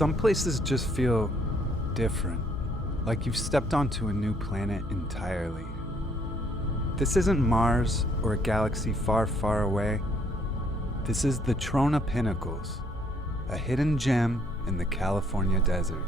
Some places just feel different, like you've stepped onto a new planet entirely. This isn't Mars or a galaxy far, far away. This is the Trona Pinnacles, a hidden gem in the California desert.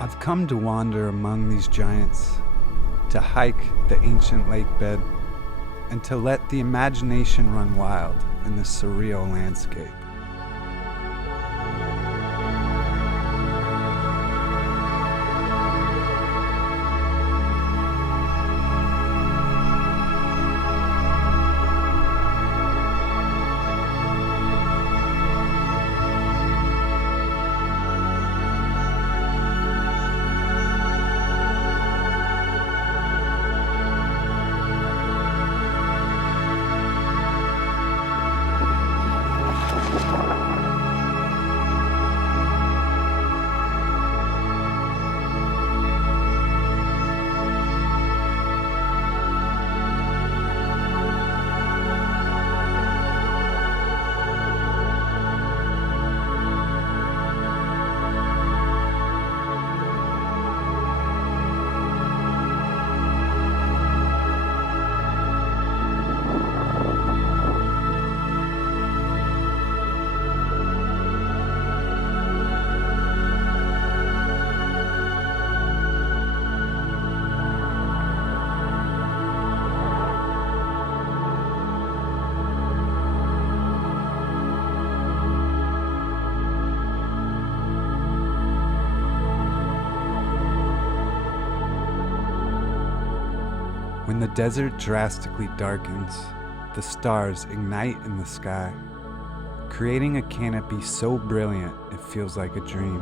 I've come to wander among these giants, to hike the ancient lake bed, and to let the imagination run wild in this surreal landscape. When the desert drastically darkens, the stars ignite in the sky, creating a canopy so brilliant it feels like a dream.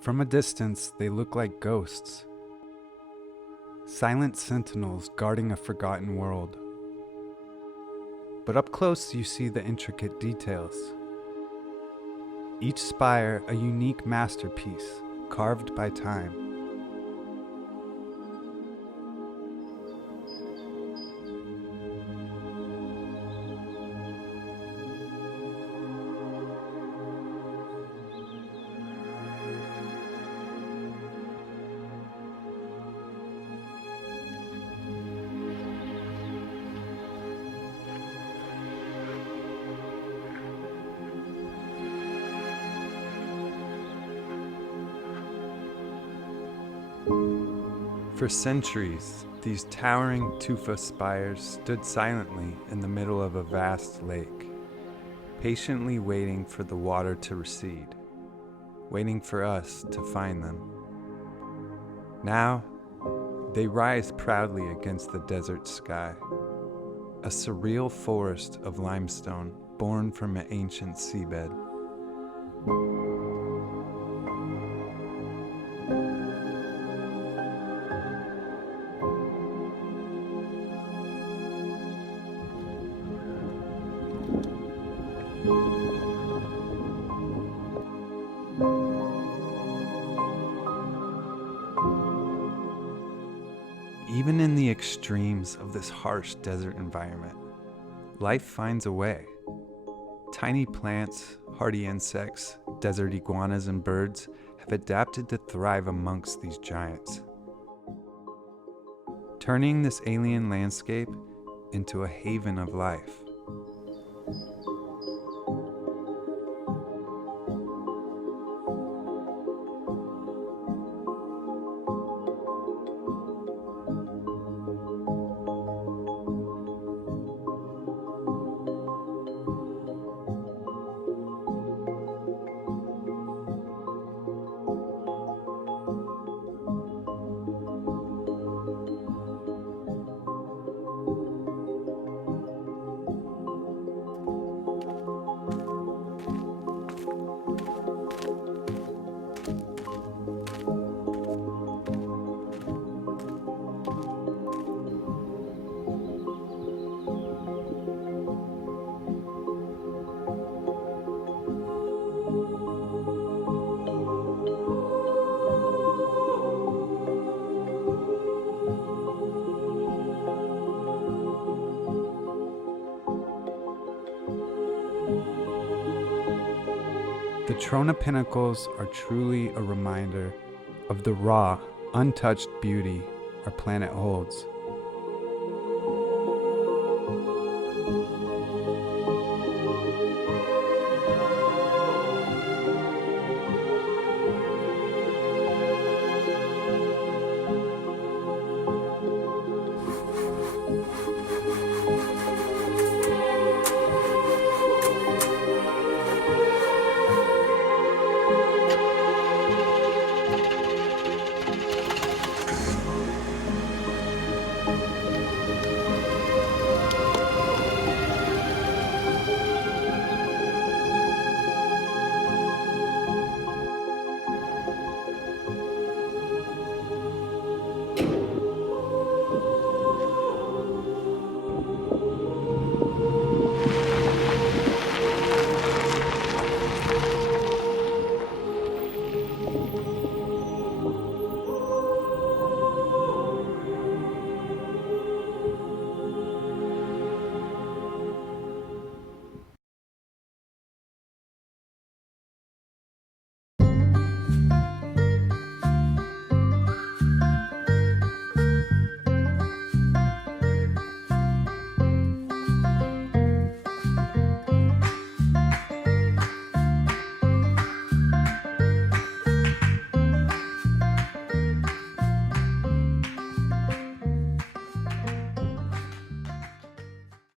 From a distance, they look like ghosts, silent sentinels guarding a forgotten world. But up close, you see the intricate details. Each spire a unique masterpiece, carved by time. For centuries, these towering tufa spires stood silently in the middle of a vast lake, patiently waiting for the water to recede. waiting for us to find them. Now, they rise proudly against the desert sky, a surreal forest of limestone born from an ancient seabed. Even in the extremes of this harsh desert environment, life finds a way. Tiny plants, hardy insects, desert iguanas, and birds have adapted to thrive amongst these giants, turning this alien landscape into a haven of life. The Trona Pinnacles are truly a reminder of the raw, untouched beauty our planet holds.